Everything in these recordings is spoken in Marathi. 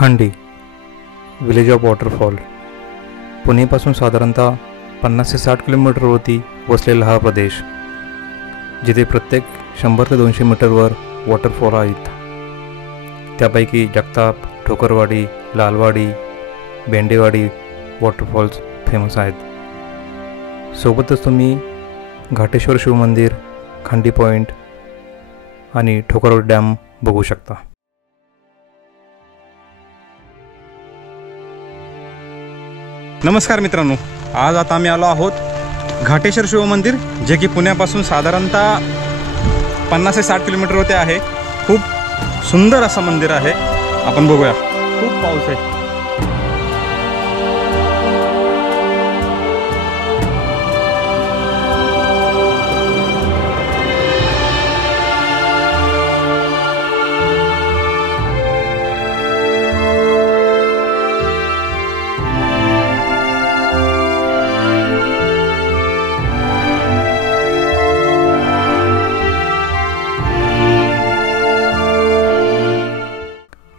खंडी विलेज ऑफ वॉटरफॉल पुणेपासून साधारणतः 50 ते 60 किलोमीटरवरती वसलेला हा प्रदेश, जिथे प्रत्येक 100 ते 200 मीटरवर वॉटरफॉल आहेत. त्यापैकी जगताप, ठोकरवाडी, लालवाडी, बेंडेवाडी वॉटरफॉल्स फेमस आहेत. सोबतच तुम्ही घाटेश्वर शिवमंदिर, खंडी पॉईंट आणि ठोकरवाडी डॅम बघू शकता. नमस्कार मित्रांनो, आज आता आम्ही आलो आहोत घाटेश्वर शिवमंदिर, जे की पुण्यापासून साधारणतः 50 ते 60 किलोमीटरवरती आहे. खूप सुंदर असं मंदिर आहे. आपण बघूया. खूप पाऊस आहे.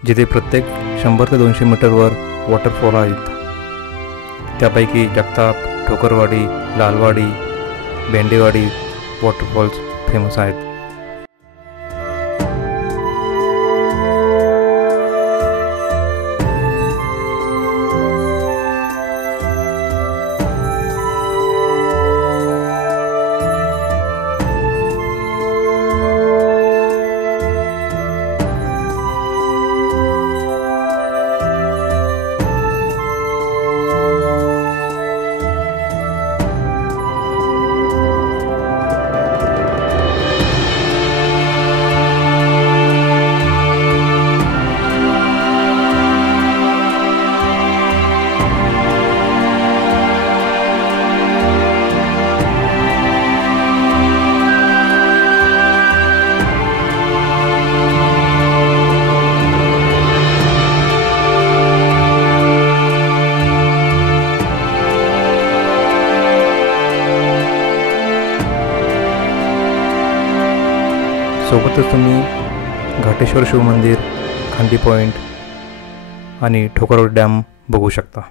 जिथे प्रत्येक 100 ते 200 मीटरवर वॉटरफॉल आहेत. त्यापैकी जगताप, ठोकरवाडी, लालवाडी, बेंडेवाडी वॉटरफॉल्स फेमस आहेत. सोबतच तुम्ही घाटेश्वर शिवमंदिर, खंडी पॉईंट आणि ठोकरवाडी डॅम बघू शकता.